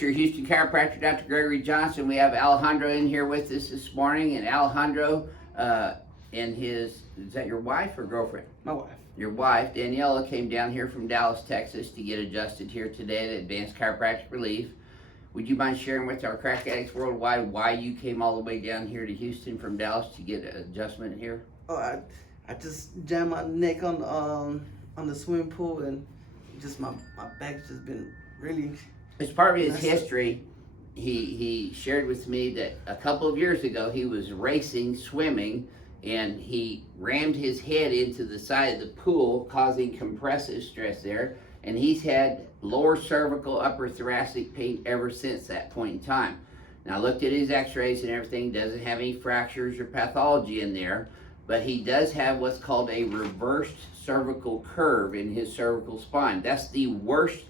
It's your Houston chiropractor, Dr. Gregory Johnson. We have Alejandro in here with us this morning, and Alejandro and his, is that your wife or girlfriend? My wife. Your wife, Daniela, came down here from Dallas, Texas to get adjusted here today at Advanced Chiropractic Relief. Would you mind sharing with our crack addicts worldwide why you came all the way down here to Houston from Dallas to get an adjustment here? Oh, I just jammed my neck on the swimming pool, and just my back's just been really. As part of his history, he shared with me that a couple of years ago he was racing, swimming, and he rammed his head into the side of the pool, causing compressive stress there. And he's had lower cervical, upper thoracic pain ever since that point in time. Now, I looked at his x-rays and everything, doesn't have any fractures or pathology in there, but he does have what's called a reversed cervical curve in his cervical spine. That's the worst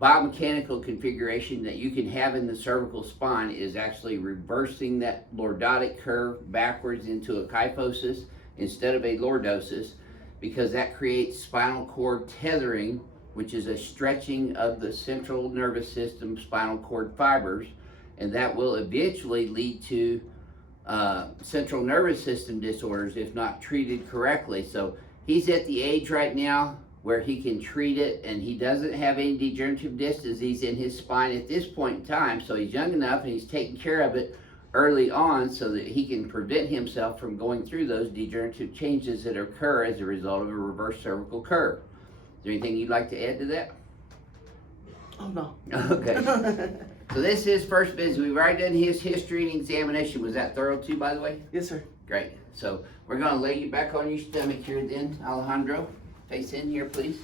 biomechanical configuration that you can have in the cervical spine, is actually reversing that lordotic curve backwards into a kyphosis instead of a lordosis, because that creates spinal cord tethering, which is a stretching of the central nervous system spinal cord fibers, and that will eventually lead to central nervous system disorders if not treated correctly. So he's at the age right now where he can treat it, and he doesn't have any degenerative disc disease in his spine at this point in time, so he's young enough and he's taking care of it early on so that he can prevent himself from going through those degenerative changes that occur as a result of a reverse cervical curve. Is there anything you'd like to add to that? Oh, no. Okay. So this is his first visit. We've already done his history and examination. Was that thorough too, by the way? Yes, sir. Great. So we're going to lay you back on your stomach here then, Alejandro. Face in here, please.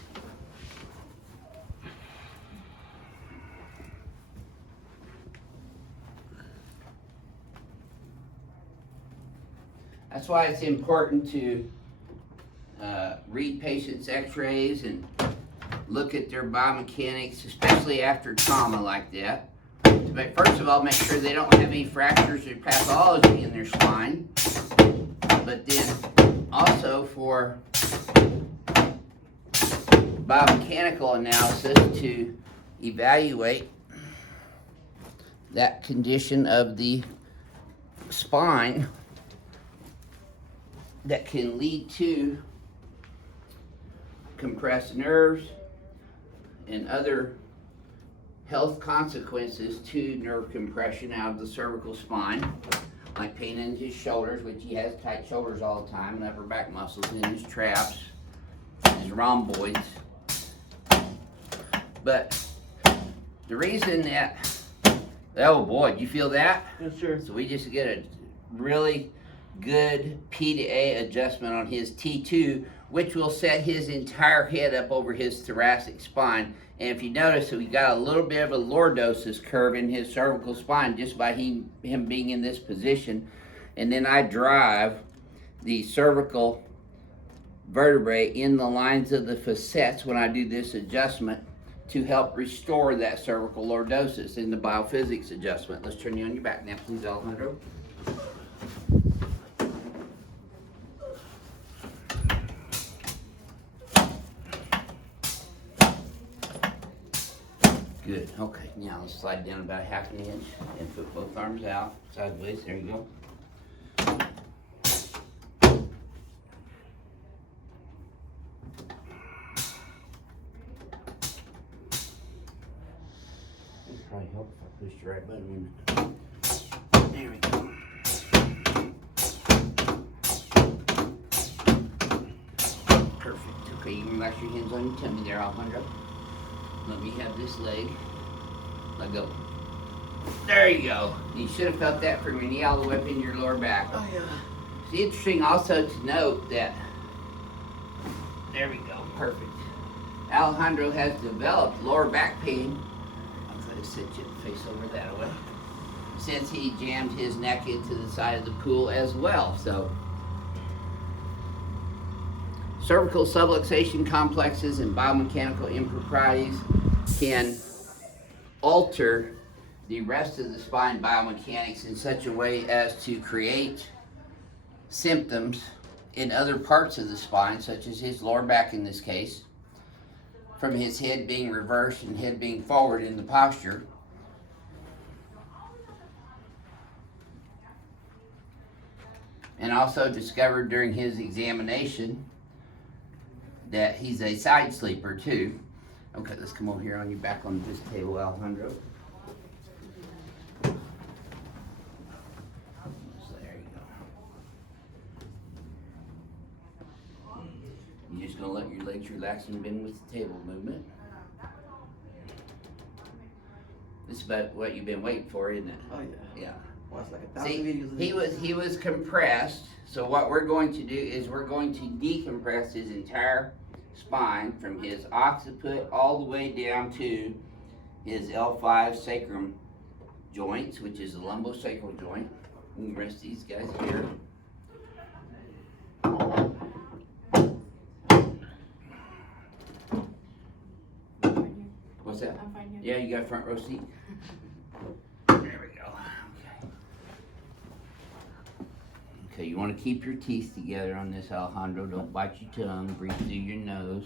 That's why it's important to read patients' x-rays and look at their biomechanics, especially after trauma like that. But first of all, make sure they don't have any fractures or pathology in their spine. But then also for biomechanical analysis to evaluate that condition of the spine that can lead to compressed nerves and other health consequences to nerve compression out of the cervical spine, like pain in his shoulders, which he has tight shoulders all the time, and upper back muscles in his traps, his rhomboids. But the reason that, oh boy, you feel that? Yes, sir. So we just get a really good P to A adjustment on his T2, which will set his entire head up over his thoracic spine. And if you notice, we got a little bit of a lordosis curve in his cervical spine just by him being in this position. And then I drive the cervical vertebrae in the lines of the facets when I do this adjustment to help restore that cervical lordosis in the BioPhysics adjustment. Let's turn you on your back now, please, Alejandro. Good. Okay, now let's slide down about half an inch and put both arms out sideways. There you go. It'd probably help if I pushed the right button in. There we go. Perfect. Okay, you can relax your hands on your tummy there, Alejandro. Let me have this leg. Let go. There you go. You should have felt that from your knee all the way up in your lower back. Oh, yeah. It's interesting also to note that, there we go, perfect. Alejandro has developed lower back pain. I'll try to sit you face over that way. Since he jammed his neck into the side of the pool as well. So, cervical subluxation complexes and biomechanical improprieties can alter the rest of the spine biomechanics in such a way as to create symptoms in other parts of the spine, such as his lower back in this case, from his head being reversed and head being forward in the posture, and also discovered during his examination that he's a side sleeper too. Okay, let's come over here on your back on this table, Alejandro. So there you go. You're just gonna let your legs relax and bend with the table movement. This is about what you've been waiting for, isn't it? Oh yeah. Yeah. Well, it's like 1,000 See, videos. he was compressed. So what we're going to do is we're going to decompress his entire spine from his occiput all the way down to his L5 sacrum joints, which is the lumbosacral joint. We can rest these guys here. What's that? I'm fine here. Yeah, you got a front row seat. There we go. Okay, you want to keep your teeth together on this, Alejandro. Don't bite your tongue. Breathe through your nose.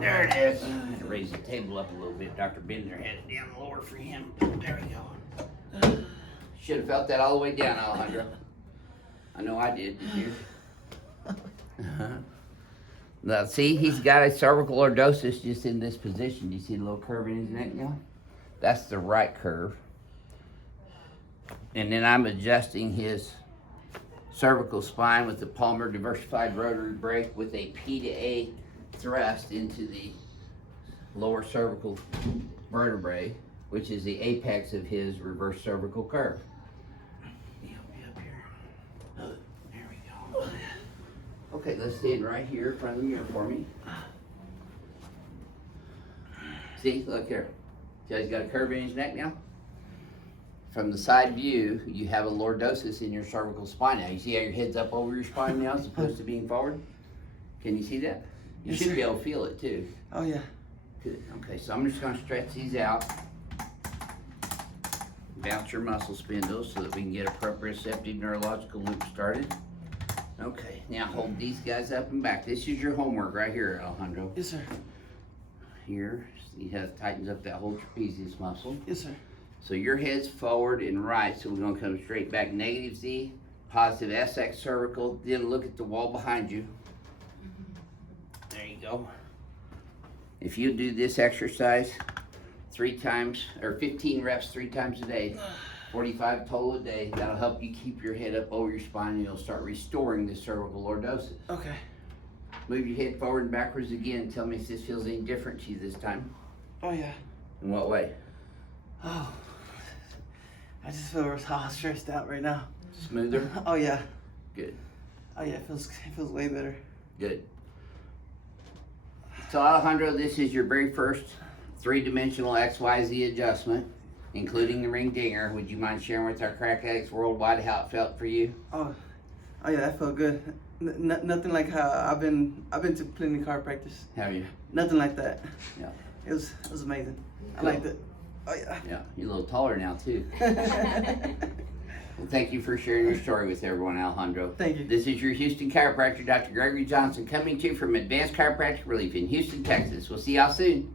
There it is. I had to raise the table up a little bit. Dr. Bender had it down lower for him. There we go. Should have felt that all the way down, Alejandro. I know I did you? Now, see, he's got a cervical lordosis just in this position. Do you see the little curve in his neck now? That's the right curve. And then I'm adjusting his cervical spine with the Palmer diversified rotary brake with a P to A thrust into the lower cervical vertebrae, which is the apex of his reverse cervical curve. He'll be up here. There we go. Okay, let's stand right here in front of the mirror for me. See, look here. See how he's got a curve in his neck now? From the side view, you have a lordosis in your cervical spine now. You see how your head's up over your spine now as opposed to being forward? Can you see that? You Yes, should sir. be able to feel it too. Oh yeah. Good. Okay, so I'm just going to stretch these out. Bounce your muscle spindles so that we can get a proprioceptive neurological loop started. Okay, now hold these guys up and back. This is your homework right here, Alejandro. Yes, sir. Here, he tightens up that whole trapezius muscle. Yes, sir. So your head's forward and right, so we're gonna come straight back. Negative Z, positive SX cervical, then look at the wall behind you. There you go. If you do this exercise 3 times, or 15 reps 3 times a day, 45 total a day, that'll help you keep your head up over your spine and you'll start restoring the cervical lordosis. Okay. Move your head forward and backwards again. Tell me if this feels any different to you this time. Oh yeah. In what way? Oh. I just feel all stressed out right now. Smoother? Oh yeah. Good. Oh yeah, it feels way better. Good. So Alejandro, this is your very first 3-dimensional XYZ adjustment, including the ring dinger. Would you mind sharing with our crack addicts worldwide how it felt for you? Oh yeah, that felt good. Nothing like how I've been to plenty of chiropractors. Have you? Nothing like that. Yeah. It was amazing. I Cool. liked it. Oh yeah. Yeah, you're a little taller now too. Well, thank you for sharing your story with everyone, Alejandro. Thank you. This is your Houston chiropractor, Dr. Gregory Johnson, coming to you from Advanced Chiropractic Relief in Houston, Texas. We'll see y'all soon.